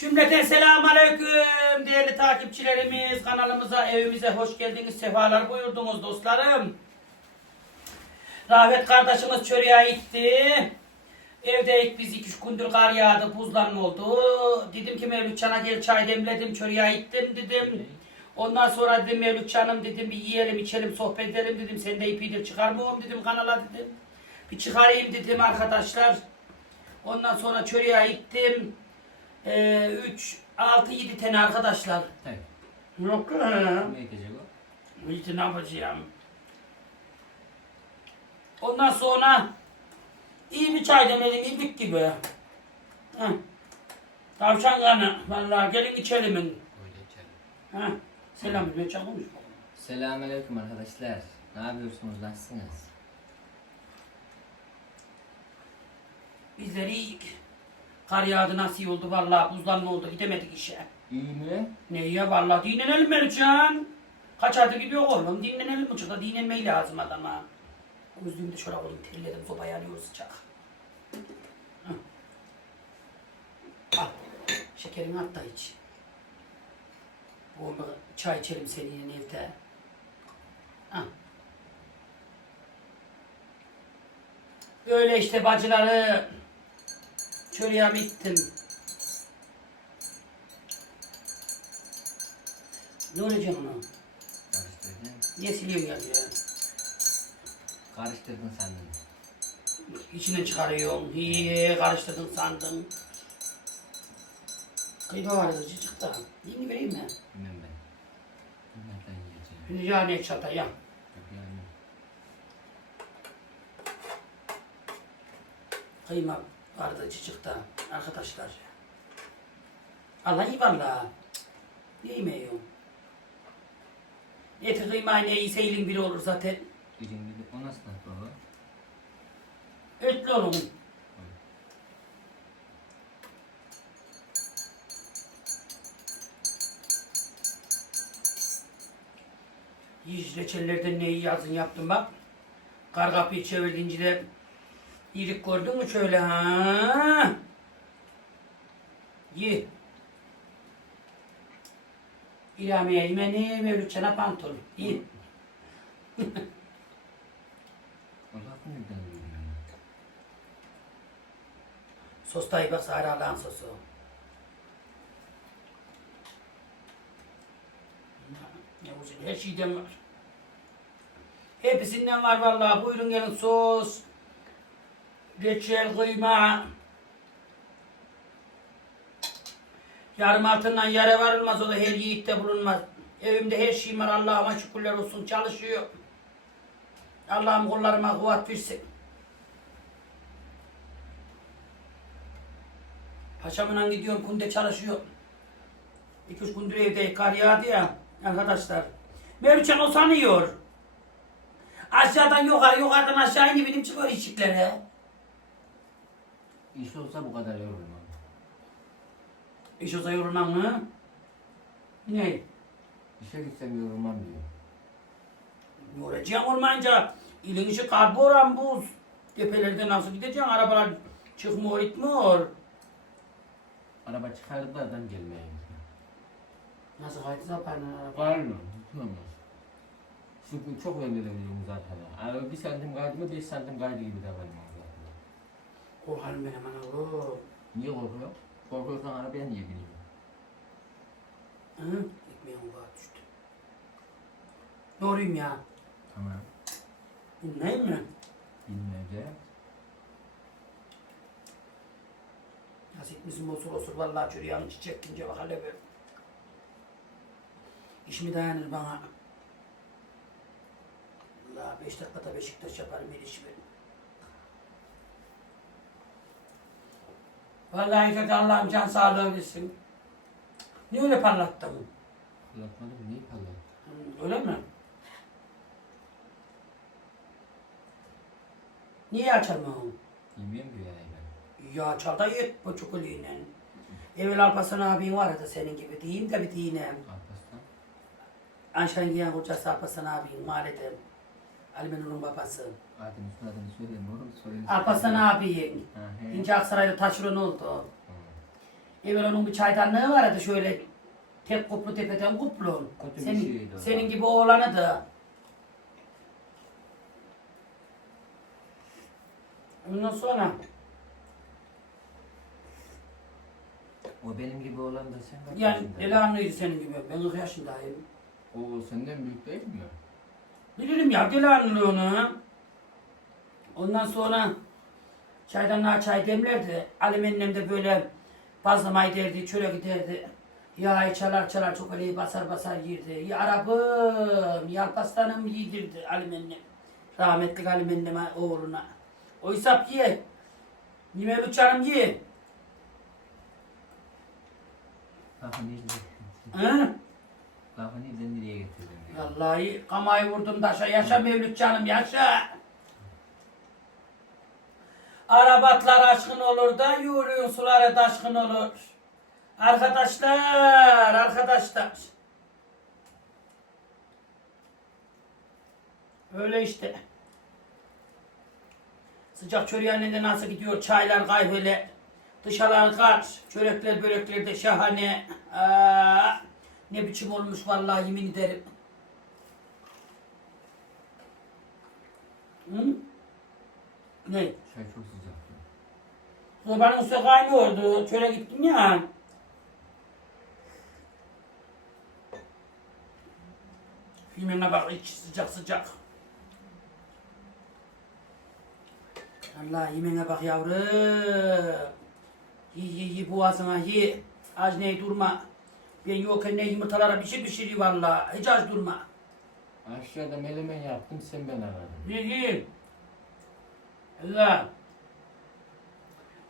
Cümleten selamun aleyküm değerli takipçilerimiz. Kanalımıza, evimize hoş geldiniz. Sefalar buyurdunuz dostlarım. Rahmet kardeşimiz çöreğe gitti. Evdeyik biz iki gündür kar yağdı, buzlanma oldu. Dedim ki Mevlüt Can'a gel çay demledim, çöreğe gittim dedim. Ondan sonra dedim Mevlüt Can'ım dedim bir yiyelim içelim sohbet edelim dedim. Sen de ipidir çıkarmıyorum dedim kanala dedim. Bir çıkarayım dedim arkadaşlar. Ondan sonra çöreğe gittim. 3, 6, 7 tane arkadaşlar. Tabii. Yok Ne ekecek o? İşte ne yapacağım? Ondan sonra iyi bir çay demledim ibrik gibi. Heh. Tavşan kanı. Vallahi gelin içelim. Öyle içelim. Heh. Selam ne çalmış Selamünaleyküm arkadaşlar. Ne yapıyorsunuz? Nasılsınız? Bizler iyiyik. Kar yağdı nasıl oldu vallahi buzlanma oldu gidemedik işe. İyi mi? Ne ya vallahi dinlenelim Melihcan. Kaç aydır gidiyor oğlum dinlenelim bu çocukta dinlenmeyi lazım adama. Gözlüğümü de şöyle koyayım terledim soba yanıyor sıcak. Hı. Al şekerini at da iç. Oğlum çay içelim seninle evde. Hı. Böyle işte bacıları çöreğe bittim. Olacak ona? Karıştırdın. Niye siliyorsun ya? ya? Karıştırdın sandın. İçine çıkarıyorsun. Hiye karıştırdın sandın. Kıyma var cıcık da. Yeni vereyim mi? Bilmem ben. Nereden yiyeceğim? Şimdi yani çataya. Yok yani. Kıyma vardı cıcıkta arkadaşlar. Allah iyi valla. Ne yemiyorum? Eti kıyma ne iyiyse elin biri olur zaten. Birin gibi. O nasıl tatlı o? Etli olur. Yiyiş reçellerden neyi yazın yaptım bak. Kar kapıyı çevirdiğince de iyilik gördün mü şöyle ha? Ye. İlamiye yemeni Mevlüt Çana pantol. Ye. Sos Sahra Allah'ın sosu. Ne güzel her şeyden var. Hepsinden var vallahi. Buyurun gelin sos. Reçel, kıyma. Yarım altından yere varılmaz o da her yiğitte bulunmaz. Evimde her şeyim var Allah'ıma şükürler olsun çalışıyor. Allah'ım kullarıma kuvvet versin. Paşamla gidiyorum, kunde çalışıyor. İki üç gündür evde kar yağdı ya arkadaşlar. Mevlütçen o sanıyor. Aşağıdan yukarı, yukarıdan aşağı indi benim çıkıyor içiklere. İş olsa bu kadar yorulmam. İş olsa yorulmam mı? Ne? İşe gitsem yorulmam diyor. Yoracağım olmayınca ilin işi kar boran buz. Tepelerde nasıl gideceksin? Arabalar çıkmıyor, gitmiyor. Araba çıkardı da adam gelmeye Nasıl kaydı zaten araba? Var mı? Tutamaz. Çünkü çok öndelebiliyorum zaten. Yani bir santim kaydı mı beş santim kaydı gibi zaten. Korkarım ben oğlum. Niye korkuyor? Korkuyorsan arabaya niye biniyor? Hı? Ekmeğim var düştü. Doğruyum ya. Tamam. Bilmeyim mi? Bilmece. Nasip misin olsun olsun vallahi yanlış çiçek kince bak hele bir. İş mi dayanır bana? Allah beş dakikada Beşiktaş yaparım bir iş benim. Vallahi İffet Allah'ım can sağlığı versin. Ne öyle parlattın? Anlatmadım neyi kaldı? Hı, Öyle mi? Niye açamıyorum? Bilmiyorum ki yani ben. Ya çalda yet bu çukuluyla. Evvel Alparslan abin vardı senin gibi diyeyim de bir diyeyim. Alparslan. Ayşe'nin yiyen kocası Alparslan abin mahallede. Alimenur'un babası. Adını soyadını söyleyeyim oğlum. Soyadını Alparslan he. İnce Aksaray'da taşeron oldu. Evvel onun bir çaydanlığı vardı şöyle tek kuplu tepeden kuplu. Kötü bir Senin, şeydi o. senin gibi oğlanı da. Ondan sonra O benim gibi olan da sen kaç yani yaşında? Delanlıydı senin gibi. Ben 40 yaşındayım. O senden büyük değil mi? Bilirim ya Delanlı onu. Ondan sonra çaydanlığa çay demlerdi. Alim annem de böyle bazlamayı derdi, çöre giderdi. Ya çalar çalar çok öyle basar basar yerdi. Ya Arap'ım, ya pastanım yedirdi Alim annem. Rahmetli Alim anneme oğluna. O hesap ye. Yemeği canım ye. Lafı nereden? Nereye getirdin? Vallahi kamayı vurdum taşa. Yaşa Mevlüt canım yaşa. Arabatlar aşkın olur da yürüyün suları taşkın olur. Arkadaşlar, arkadaşlar. Öyle işte. Sıcak çöreğinde nasıl gidiyor çaylar, kahveler. Dışarılar kar, çörekler, börekler de şahane. Aa, ne biçim olmuş vallahi yemin ederim. Hı? Ne? Çay çok sıcak. Sobanın su kaynıyordu. Şöyle gittim ya. Filmine bak iç sıcak sıcak. Allah yemeğine bak yavrum. Ye ye ye boğazına ye. Aç ne durma. Ben yokken ne yumurtalara bir şey pişiriyor valla. Hiç aç durma. Aşağıda melemen yaptım sen ben aradın. Ye. Allah.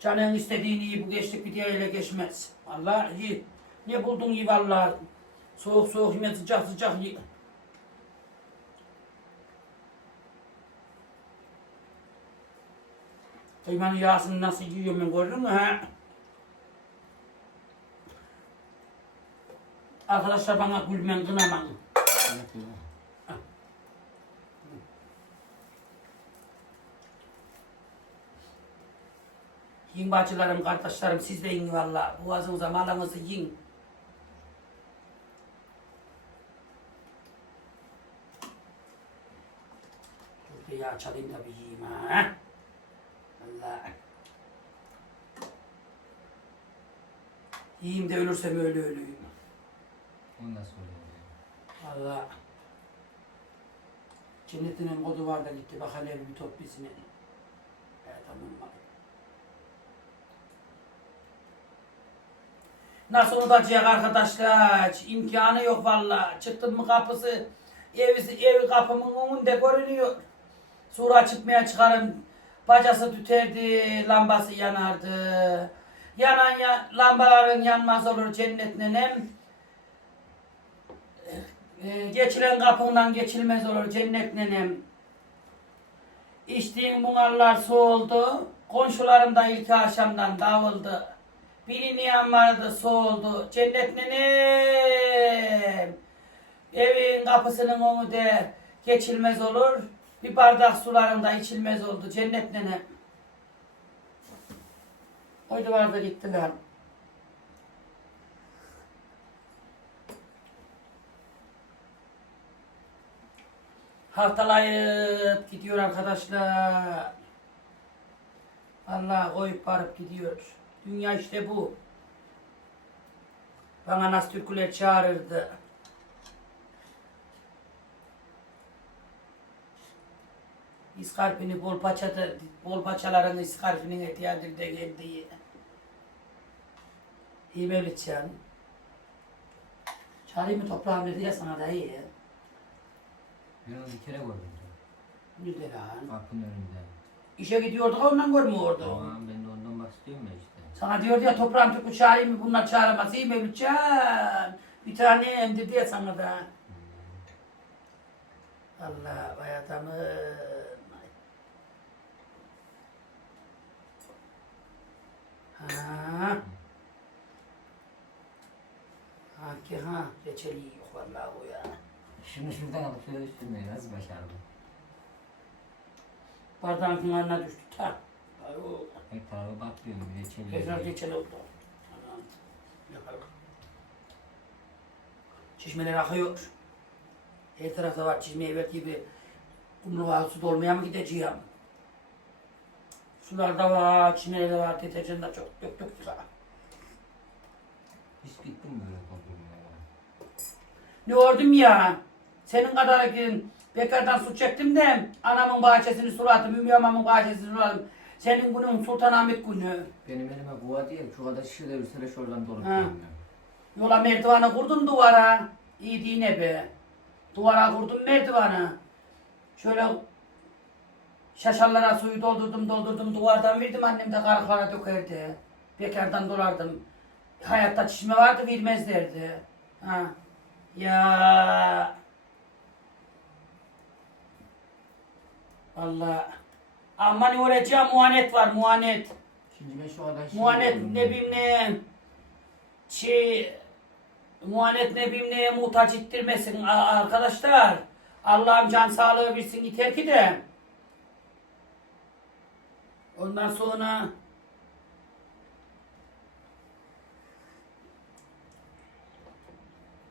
Canın istediğini iyi bu geçtik bir diğeriyle geçmez. Allah iyi. Ne buldun iyi valla. Soğuk soğuk yine sıcak sıcak ye. Kıymanın yağsını nasıl yiyorum ben gördün mü ha? Arkadaşlar bana gülmen kınaman. Evet, evet. Yiyin bacılarım, kardeşlerim siz de yiyin valla. Boğazınıza malınızı yiyin. Bir yağ çalayım da bir yiyeyim ha. Allah. Yiyeyim de ölürsem öyle ölüyüm. O nasıl oluyor? Allah. Cennetinin kodu var da gitti. Bak hele bir top bizine. Evet tamam. Nasıl olacak arkadaşlar? İmkanı yok valla. Çıktım mı kapısı ev, ev kapımın önünde görünüyor. Sonra çıkmaya çıkarım. Bacası tüterdi, lambası yanardı. Yanan ya, lambaların yanmaz olur cennet nenem. Ee, geçilen kapından geçilmez olur cennet nenem. İçtiğim bunallar soğuldu. Komşularım da ilk akşamdan davuldu. Birini yanmardı soğuldu. Cennet nenem. Evin kapısının de geçilmez olur. Bir bardak sularında içilmez oldu. Cennet nenem. Oydu vardı gittiler. Haftalayıp gidiyor arkadaşlar. Allah koyup varıp gidiyor. Dünya işte bu. Bana nasıl türküler çağırırdı. İskarpini bol paçada, bol paçaların iskarpinin etiyadır de geldiği. İyi Mevlüt Can. Çağırayım mı toprağım dedi ya sana da iyi. Ben onu bir kere gördüm. De lan? Kapının önünde. İşe gidiyorduk ondan görmüyordu. Tamam ben de ondan bahsediyorum ya işte. Sana diyordu ya toprağım türkü çağırayım mı bunlar çağıramaz. İyi Mevlüt Can. Bir tane em dedi ya sana da. Allah vay adamım. Ha. Ha ki ha. Reçeli yok vallahi o ya. Şimdi şuradan alıp şöyle üstüne nasıl başardım? Bardağın kenarına düştü. Ta. Ay o. Hep tarafa bakmıyorum. Reçel Tekrar yiyorum. geçen oldu. Tamam. Çeşmeler akıyor. Her tarafta var çeşme evet gibi. Kumlu var, su dolmaya mı gideceğim? Sular da var, çimler de var, deterjan da çok dök dök sular. Hiç gittin mi öyle? Ne ordum ya? Senin kadar gün bekardan su çektim de anamın bahçesini suladım, Ümmü bahçesini suladım. Senin günün Sultanahmet günü. Benim elime kova değil, şu kadar şişeler üstüne şuradan dolup Ha. gelmiyor. Yola merdivana kurdum duvara. İyi değil ne be. Duvara kurdum merdivanı. Şöyle şaşalara suyu doldurdum doldurdum duvardan verdim annem de karıklara dökerdi. Bekardan dolardım. Hayatta çişme vardı vermezlerdi. Ha. Ya. Allah. Ama ne olacak muhanet var muhanet. Şimdi ben şu kadar şey Muhanet yapıyorum. ne bileyim ne şey muhanet ne bileyim neye muhtaç ettirmesin a- arkadaşlar. Allah'ım can sağlığı versin yeter ki de. Ondan sonra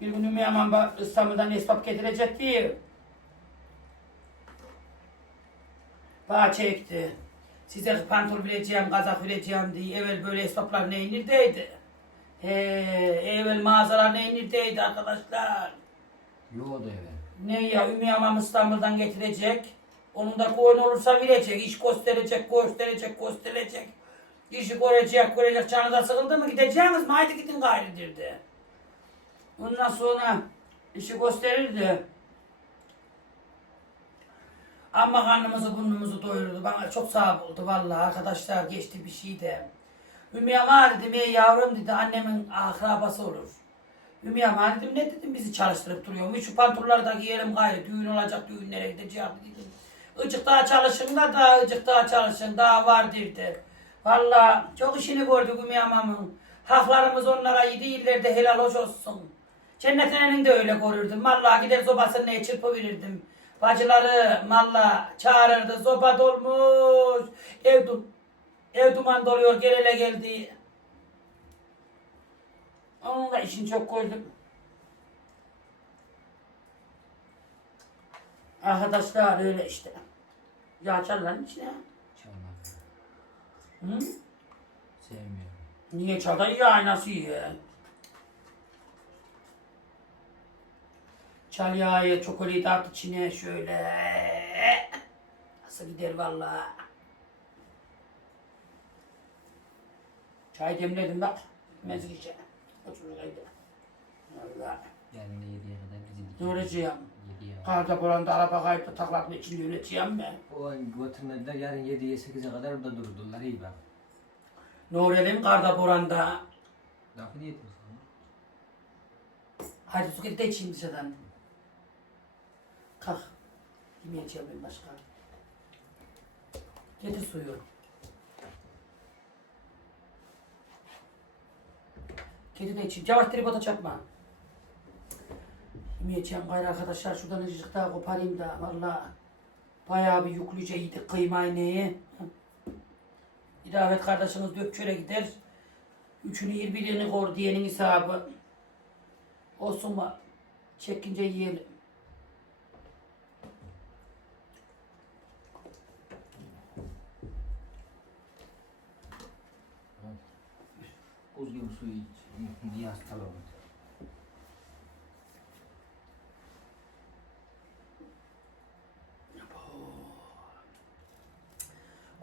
bir gün Ümmü Yaman ba- İstanbul'dan esnaf getirecek diye Bana çekti. Size pantol vereceğim, kazak vereceğim diye evvel böyle esnaflar ne inirdeydi. He, evvel mağazalar ne inirdeydi arkadaşlar. Yok da öyle. Ne ya Ümmü Yaman İstanbul'dan getirecek. Onun da koyun olursa verecek. iş gösterecek, gösterecek, gösterecek. İşi görecek, görecek. Canınıza sıkıldı mı gideceğiniz mi? Haydi gidin gayri derdi. Ondan sonra işi gösterirdi. Ama karnımızı burnumuzu doyurdu. Bana çok sağ oldu vallahi arkadaşlar geçti bir şey de. Ümmü Yaman dedim ey yavrum dedi annemin akrabası olur. Ümmü Yaman dedim ne dedim bizi çalıştırıp duruyor. Şu pantolonları da giyelim gayrı düğün olacak düğünlere gideceğim dedim. Icık daha çalışın da daha ıcık daha çalışın daha var dedi. Vallahi çok işini gördük Ümmü Yaman'ın. Haklarımız onlara iyi değillerde helal hoş olsun. Cennetin elinde öyle görürdüm. Vallahi gider sobasını ne çırpıverirdim. Bacıları malla çağırırdı. Soba dolmuş. Ev, ev duman doluyor. Gel hele geldi. Onun da işini çok koydum. Arkadaşlar öyle işte. Ya çarların içine. Çalmak. Hı? Sevmiyorum. Niye çada iyi aynası iyi. Çal yağı, çokolayı at içine şöyle. Nasıl gider valla. Çay demledim bak. Mezgice. Otur kaydı. Valla. Yani de 7'ye kadar bizi? 7'ye. Karda bolanda araba kayıp da içinde öleceğim ben. O an götürmediler yarın 7'ye 8'e kadar orada durdular iyi bak. Olalım karda boranda. Lafı niye ediyorsun? Hadi su getir de içeyim dışarıdan. Yemeyeceğim ben başka. Getir suyu. Getir de içeyim. Yavaş tripota çarpma. Yemeyeceğim gayrı arkadaşlar. Şuradan azıcık daha koparayım da. Valla bayağı bir yüklüce yedik kıyma ineği. İdavet kardeşiniz Dökçöl'e gider. Üçünü yirmilerini kor diyenin hesabı. Olsun mu? Çekince yiyelim. Buz gibi suyu iç. Niye hastalanır?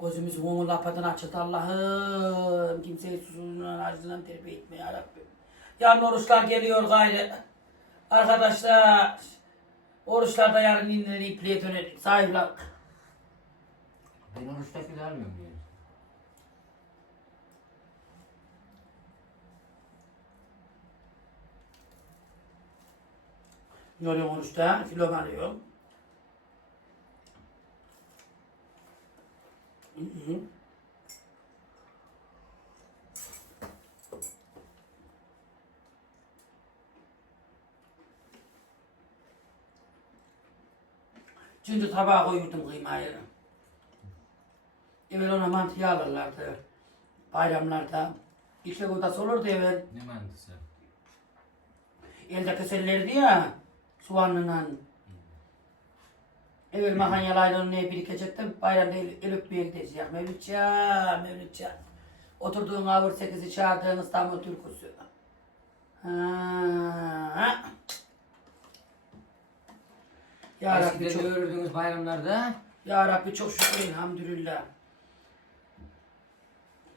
Gözümüz mumun lapatını açıldı Allah'ım. Kimseyi susuzluğundan acından terbiye etme ya Rabbim. Yarın oruçlar geliyor gayrı. Arkadaşlar. Oruçlarda yarın indirin ipliğe dönelim. Sahipler. Ben oruçta almıyorum diyor. Yoruyor oruçta. Kilo alıyor. Hı. Çünkü tabağa koyurdum kıymayı. Evvel ona mantıyı alırlardı. Bayramlarda. İşte odası olurdu evvel. Ne mantısı? elde keserlerdi ya soğanla. Evvel mahanyalayla ne birikecektim. Bayramda el, el öpmeye gideceğiz. Mevlütça, Mevlütça. Oturduğun avur sekizi çağırdığın İstanbul türküsü. Ha. Ya Rabbi çok, öğrendiniz bayramlarda? ya Rabbi çok şükür elhamdülillah.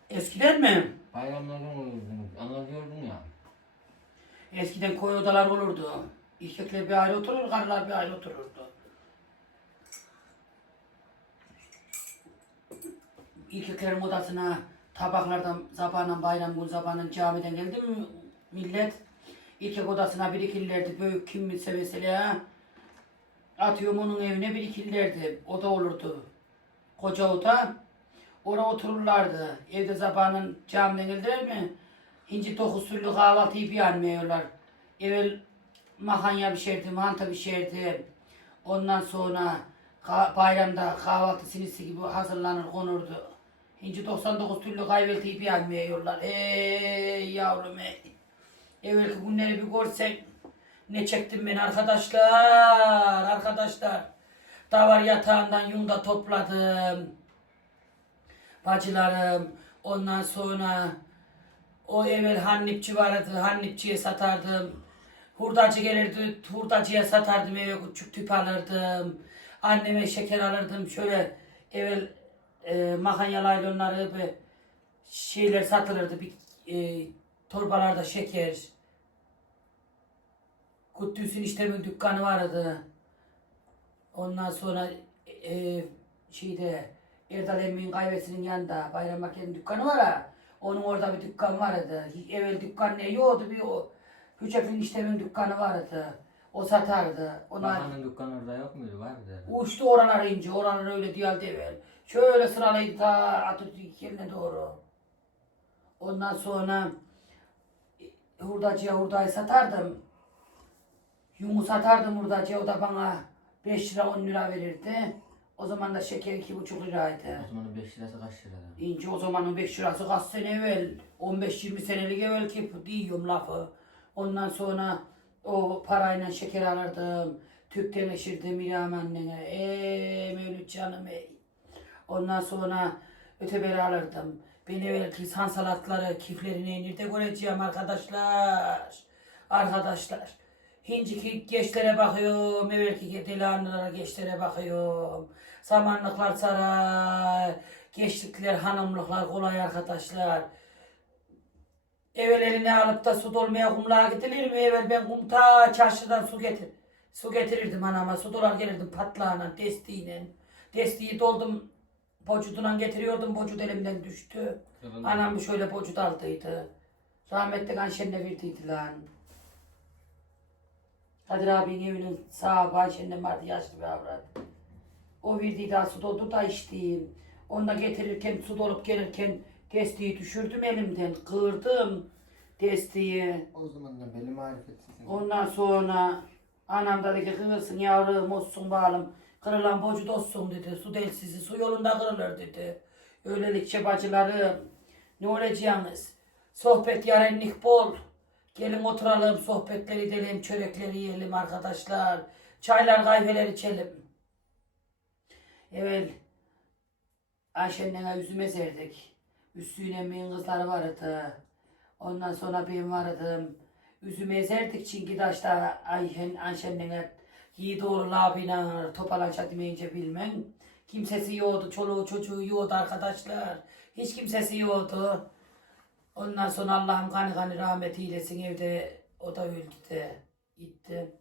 Eskiden mi? Bayramlarda ne öğrendiniz? Anlatıyordun ya. Eskiden koyu odalar olurdu. Erkekler bir ayrı oturur, karılar bir ayrı otururdu. Erkeklerin odasına tabaklardan sabahın bayram gün sabahın camiden geldi mi millet? Erkek odasına birikirlerdi. Büyük kim bilse mesela atıyorum onun evine birikirlerdi. Oda olurdu. Koca oda. Oraya otururlardı. Evde sabahın camiden geldiler mi? Hinci dokuz kahvaltıyı bir anmıyorlar. Evvel mahanya pişerdi, mantı pişerdi. Ondan sonra ka- bayramda kahvaltı sinisi gibi hazırlanır konurdu. Hinci 99 türlü kahvaltıyı bir anmıyorlar. Ey yavrum ey. Evvelki günleri bir görsen ne çektim ben arkadaşlar, arkadaşlar. Davar yatağından yunda topladım. Bacılarım, ondan sonra o evvel hannipçi vardı, hannipçiye satardım. Hurdacı gelirdi, hurdacıya satardım eve küçük tüp alırdım. Anneme şeker alırdım. Şöyle evvel e, mahanyalayla onları bir şeyler satılırdı. Bir e, torbalarda şeker. Kuddüs'ün işlemin dükkanı vardı. Ondan sonra e, şeyde Erdal Emmi'nin kahvesinin yanında Bayram Makine'nin dükkanı var ha. Onun orada bir dükkan vardı. Evvel dükkan ne yoktu bir o Hücef'in işlemin dükkanı vardı. O satardı. Onlar Bakanın dükkanı orada yok muydu? Vardı. uçtu oralara ince. Oralar öyle diyaldı evvel. Şöyle sıralıydı ta Atatürk yerine doğru. Ondan sonra e, hurdacıya hurdayı satardım. Yumu satardım hurdacıya. O da bana 5 lira 10 lira verirdi. O zaman da şeker 2,5 liraydı. O zaman 5 lirası kaç lirada? İnce o zamanın 5 lirası kaç sene evvel, 15-20 senelik evvel ki diyorum lafı. Ondan sonra o parayla şeker alırdım. Tüp demeşirdim İrem annene. Eee Mevlüt canım ey. Ondan sonra öteberi alırdım. Ben evvelki sansalatları kiflerine inirde göreceğim arkadaşlar. Arkadaşlar. Hinciki gençlere bakıyorum. Evvelki delihanlılara gençlere bakıyorum. Samanlıklar saray. Gençlikler hanımlıklar kolay arkadaşlar. Evvel eline alıp da su dolmaya kumluğa gidilir mi? Evvel ben kum ta çarşıdan su getir. Su getirirdim anama. Su dolar gelirdim patlağına, destiğine. Destiği doldum. Bocutundan getiriyordum. Bocut elimden düştü. Anam şöyle bocut aldıydı. Rahmetli Ayşen'le verdiydi lan. Kadir abinin evinin sahibi Ayşen'le vardı yaşlı bir avrat. O verdiydi su doldu da içtiğim. Onu getirirken su dolup gelirken destiği düşürdüm elimden. Kırdım destiği. O zaman da benim marifetsizim. Ondan sonra anam dedi ki kırılsın yavrum olsun bağlım. Kırılan bocu olsun dedi. Su değil sizi su yolunda kırılır dedi. Öylelikçe bacılarım ne olacaksınız? Sohbet yarenlik bol. Gelin oturalım sohbetleri edelim, çörekleri yiyelim arkadaşlar. Çaylar kahveler içelim. Evet. Ayşen'le üzüm ezerdik. Üstüne emin kızları vardı. Ondan sonra ben vardım. Üzüm ezerdik çünkü taşta Ayşen, Ayşen'le iyi doğru labina topalança demeyince bilmem. Kimsesi yoktu, çoluğu çocuğu yoktu arkadaşlar. Hiç kimsesi yoktu. Ondan sonra Allah'ım kanı kanı rahmet eylesin evde o da öldü de gitti.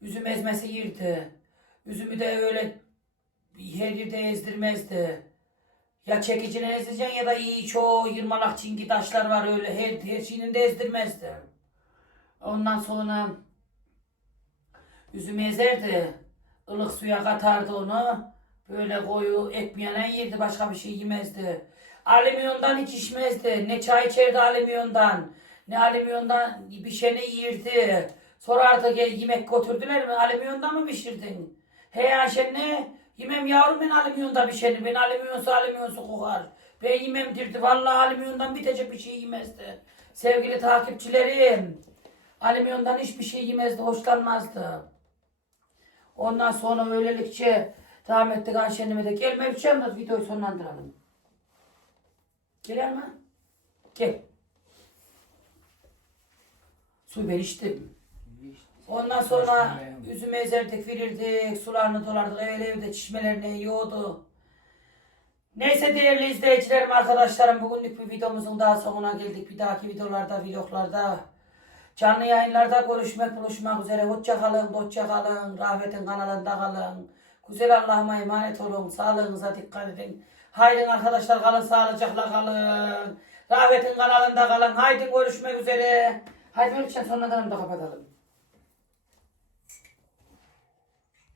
Üzüm ezmesi yirdi. Üzümü de öyle her yerde ezdirmezdi. Ya çekicine ezeceksin ya da iyi çoğu yırmalak çingi taşlar var öyle her, her şeyini de ezdirmezdi. Ondan sonra üzümü ezerdi. ılık suya katardı onu. Böyle koyu ekmeğine yerdi başka bir şey yemezdi. Alüminyondan hiç içmezdi. Ne çay içerdi alüminyondan. Ne alüminyondan bir şey yerdi. Sorardı gel yemek götürdüler mi? Alüminyondan mı pişirdin? He Ayşe ne? Yemem yavrum ben alüminyonda bir şey. Ben alüminyonsu alüminyonsu kokar. Ben yemem dirdi. Vallahi alüminyondan bitecek bir şey yemezdi. Sevgili takipçilerim. Alüminyondan hiçbir şey yemezdi, hoşlanmazdı. Ondan sonra öylelikçe rahmetli Ayşen'ime de gel Mevlütçem de videoyu sonlandıralım. Gel mi? Gel. Su ben içtim. Ondan sonra üzüm ezerdik, verirdik, sularını dolardık, evde evde çişmelerini yiyordu. Neyse değerli izleyicilerim, arkadaşlarım bugünlük bir videomuzun daha sonuna geldik. Bir dahaki videolarda, vloglarda, canlı yayınlarda görüşmek, buluşmak üzere. Hoşça kalın, hoşça kalın. Rahmetin kanalında kalın. Güzel Allah'ıma emanet olun. Sağlığınıza dikkat edin. Haydi arkadaşlar kalın, sağlıcakla kalın. Rahmetin kanalında kalın. Haydi görüşmek üzere. Haydi lütfen sonradan da kapatalım.